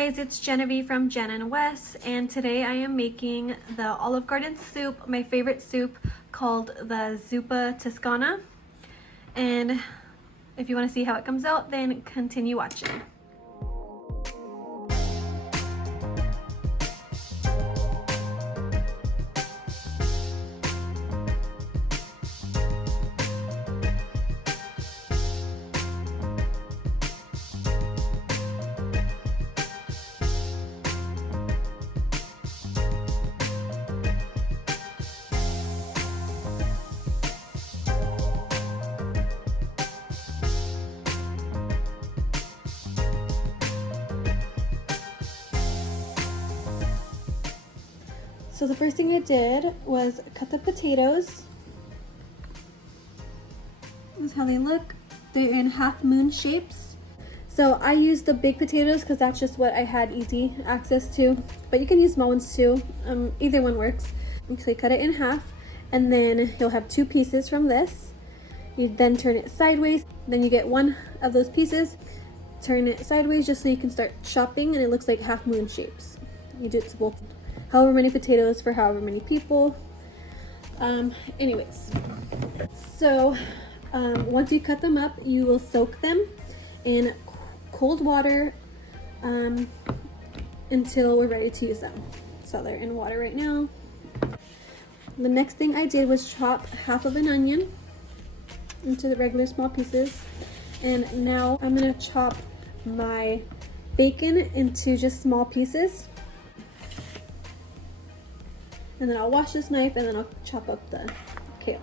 guys, it's Genevieve from Jen and Wes, and today I am making the Olive Garden soup, my favorite soup, called the Zuppa Tuscana. And if you want to see how it comes out, then continue watching. So the first thing I did was cut the potatoes. This is how they look. They're in half moon shapes. So I used the big potatoes because that's just what I had easy access to. But you can use small ones too. Either one works. So you cut it in half, and then you'll have two pieces from this. You then turn it sideways. Then you get one of those pieces, turn it sideways just so you can start chopping, and it looks like half moon shapes. You do it to both. However many potatoes for however many people. Anyways, so once you cut them up, you will soak them in cold water until we're ready to use them. So they're in water right now. The next thing I did was chop half of an onion into the regular small pieces. And now I'm gonna chop my bacon into just small pieces. And then I'll wash this knife and then I'll chop up the kale.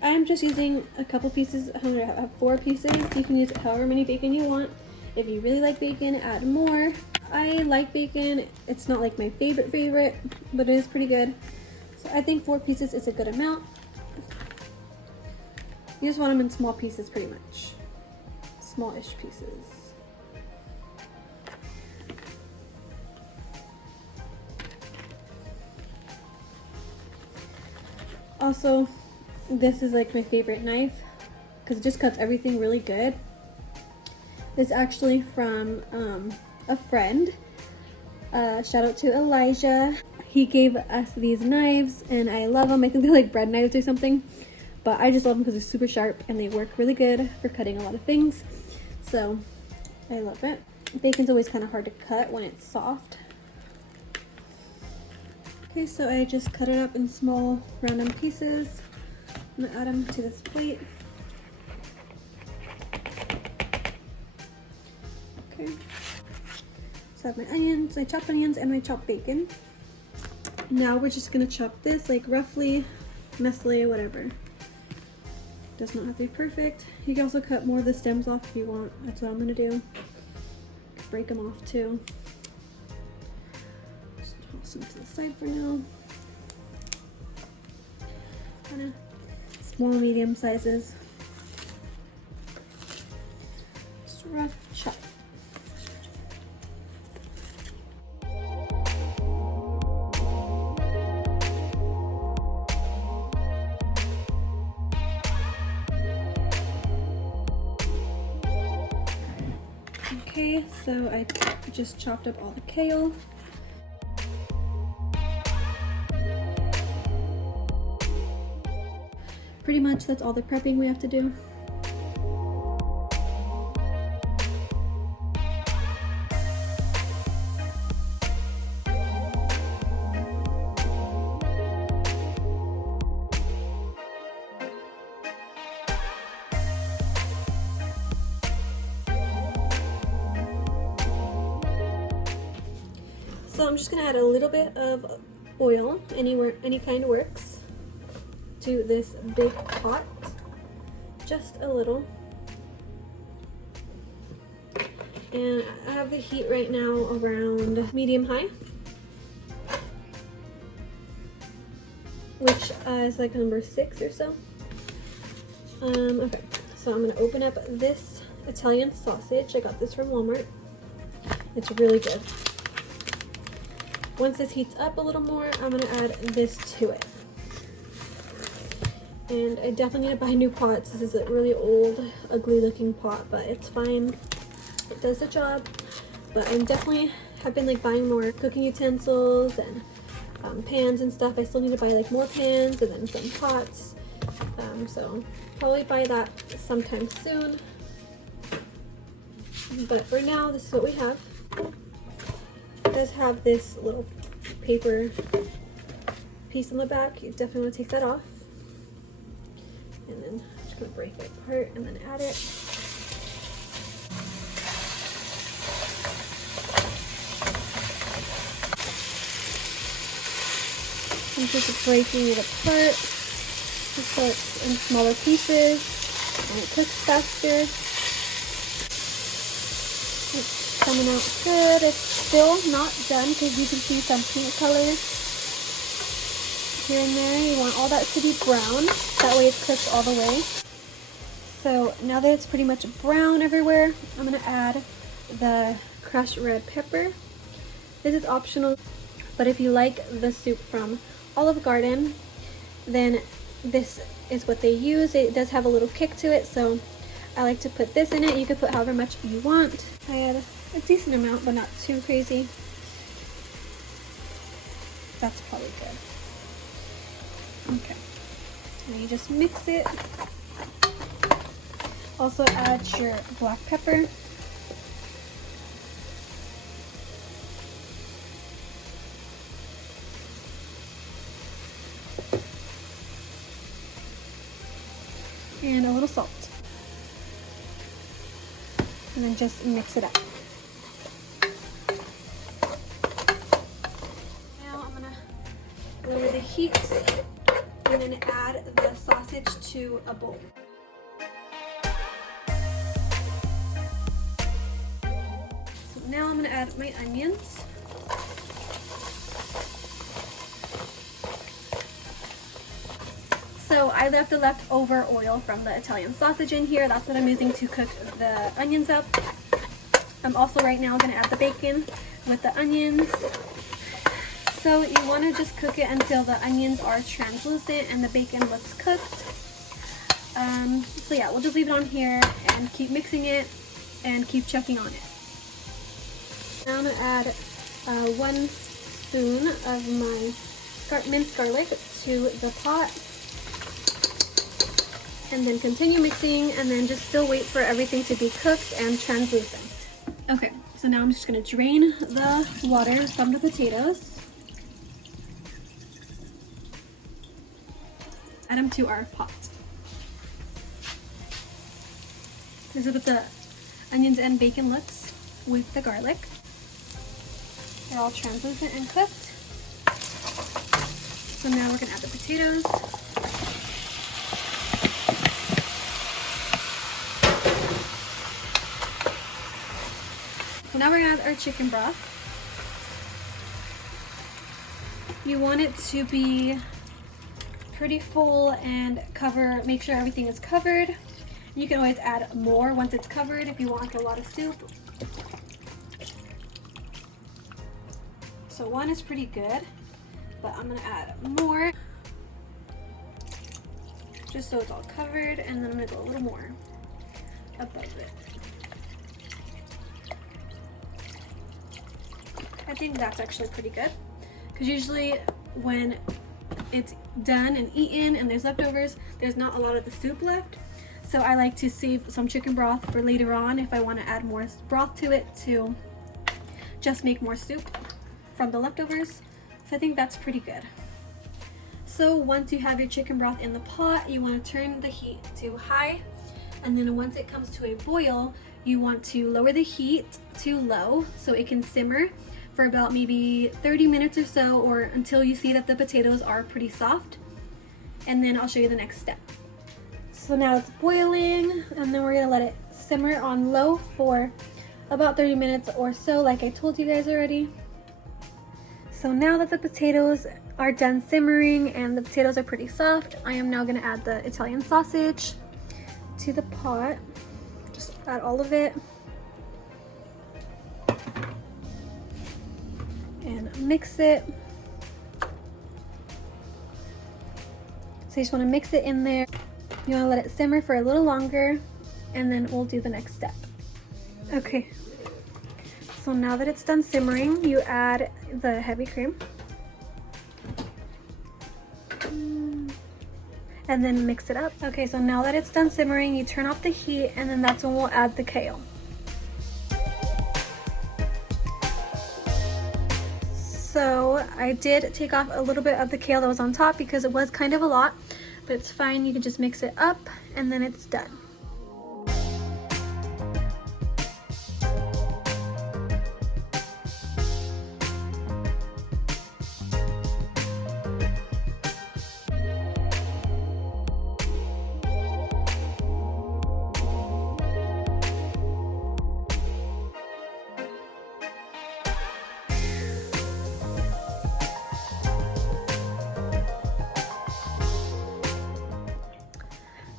I'm just using a couple pieces. I'm gonna have 4 pieces. You can use however many bacon you want. If you really like bacon, add more. I like bacon. It's not like my favorite, but it is pretty good. So I think 4 pieces is a good amount. You just want them in small pieces pretty much. Smallish pieces. Also, this is like my favorite knife because it just cuts everything really good. This is actually from a friend. Shout out to Elijah. He gave us these knives and I love them. I think they're like bread knives or something, but I just love them because they're super sharp and they work really good for cutting a lot of things. So I love it. Bacon's always kind of hard to cut when it's soft. Okay, so I just cut it up in small random pieces. I'm gonna add them to this plate. Okay, so I have my onions, my chopped onions, and my chopped bacon. Now we're just gonna chop this like roughly, messily, whatever. Does not have to be perfect. You can also cut more of the stems off if you want. That's what I'm gonna do. Break them off too. Some to the side for now. Kind of small, medium sizes. Just a rough chop. Okay, so I just chopped up all the kale. Pretty much that's all the prepping we have to do. So I'm just gonna add a little bit of oil, any kind works, to this big pot, just a little. And I have the heat right now around medium-high, which is like number 6 or so. Okay, so I'm gonna open up this Italian sausage. I got this from Walmart. It's really good. Once this heats up a little more, I'm gonna add this to it. And I definitely need to buy new pots. This is a really old, ugly looking pot, but it's fine. It does the job. But I'm definitely have been like buying more cooking utensils and pans and stuff. I still need to buy like more pans and then some pots. So probably buy that sometime soon. But for now, this is what we have. It does have this little paper piece on the back. You definitely want to take that off. And then I'm just going to break it apart and then add it. I'm just breaking it apart just so it's in smaller pieces and it cooks faster. It's coming out good. It's still not done because you can see some pink color here and there. You want all that to be brown. That way it's cooked all the way. So now that it's pretty much brown everywhere, I'm going to add the crushed red pepper. This is optional, but if you like the soup from Olive Garden, then this is what they use. It does have a little kick to it, so I like to put this in it. You could put however much you want. I add a decent amount, but not too crazy. That's probably good. Okay. And you just mix it. Also add your black pepper. And a little salt. And then just mix it up. Now I'm gonna lower the heat and then add the sausage to a bowl. So now I'm gonna add my onions. So I left the leftover oil from the Italian sausage in here. That's what I'm using to cook the onions up. I'm also right now going to add the bacon with the onions. So you want to just cook it until the onions are translucent and the bacon looks cooked. So yeah, we'll just leave it on here and keep mixing it and keep checking on it. Now I'm going to add 1 spoon of my minced garlic to the pot. And then continue mixing and then just still wait for everything to be cooked and translucent. Okay, so now I'm just going to drain the water from the potatoes. Add them to our pot. This is what the onions and bacon looks with the garlic. They're all translucent and cooked. So now we're going to add the potatoes. So now we're going to add our chicken broth. You want it to be pretty full and make sure everything is covered. You can always add more once it's covered if you want like a lot of soup. So 1 is pretty good, but I'm going to add more just so it's all covered, and then I'm going to go a little more above it. I think that's actually pretty good, because usually when it's done and eaten and there's leftovers, there's not a lot of the soup left. So I like to save some chicken broth for later on if I want to add more broth to it to just make more soup from the leftovers. So I think that's pretty good. So once you have your chicken broth in the pot, you want to turn the heat to high, and then once it comes to a boil, you want to lower the heat to low so it can simmer for about maybe 30 minutes or so, or until you see that the potatoes are pretty soft. And then I'll show you the next step. So now it's boiling, and then we're gonna let it simmer on low for about 30 minutes or so, like I told you guys already. So now that the potatoes are done simmering and the potatoes are pretty soft, I am now gonna add the Italian sausage to the pot. Just add all of it. And mix it. So So you just want to mix it in there. You want to let it simmer for a little longer, and then we'll do the next step. Okay, so now that it's done simmering, you add the heavy cream. And then mix it up. Okay, so now that it's done simmering, you turn off the heat, and then that's when we'll add the kale. So I did take off a little bit of the kale that was on top because it was kind of a lot, but it's fine. You can just mix it up and then it's done.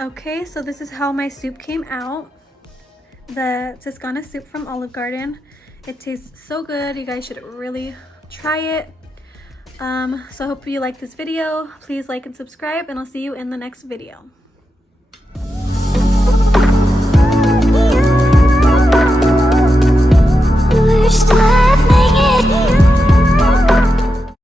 Okay, so this is how my soup came out. The Tuscana soup from Olive Garden. It tastes so good. You guys should really try it. So I hope you like this video. Please like and subscribe, and I'll see you in the next video.